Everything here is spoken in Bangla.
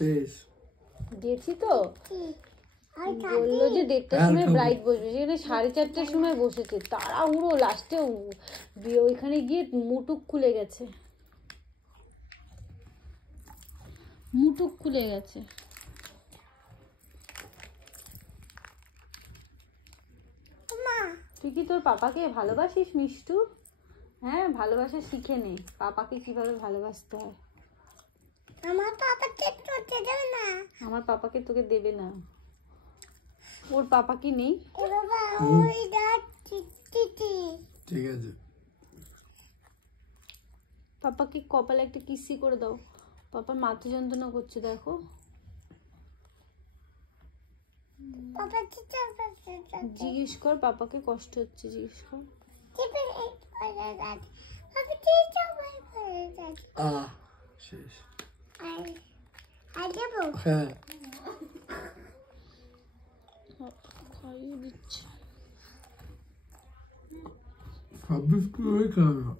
শেষ দিয়েছি তো। বললো যে 1:30টার সময় ব্রাইট বসবে, সেখানে 4:30টার সময় বসেছে। তাড়াহুড়ো, লাস্টে ওইখানে গিয়ে মুটুক খুলে গেছে, মুটুক খুলে গেছে। তুই কি তোর পাপাকে ভালোবাসিস মিষ্টু? হ্যাঁ, ভালোবাসা শিখে নে পাপাকে কিভাবে ভালোবাসতে হয়। আমার পাপাকে তোকে দেবে না, আমার পাপাকে তোকে দেবে না। ওর পাপা কি নেই? বাবা ওই যাচ্ছি। ঠিক আছে, পাপাকে কপালে একটা কিসি করে দাও। পাপার মাথা যন্ত্রণা করছে, দেখো। পাপা চিৎকার করছে। জিজ্ঞেস কর পাপাকে কষ্ট হচ্ছে, জিজ্ঞেস কর। পাপা চিৎকার করে। শেষ। আর দেবো? হ্যাঁ, খাইয়ে দিচ্ছে। সব বিস্কুট খাবে না।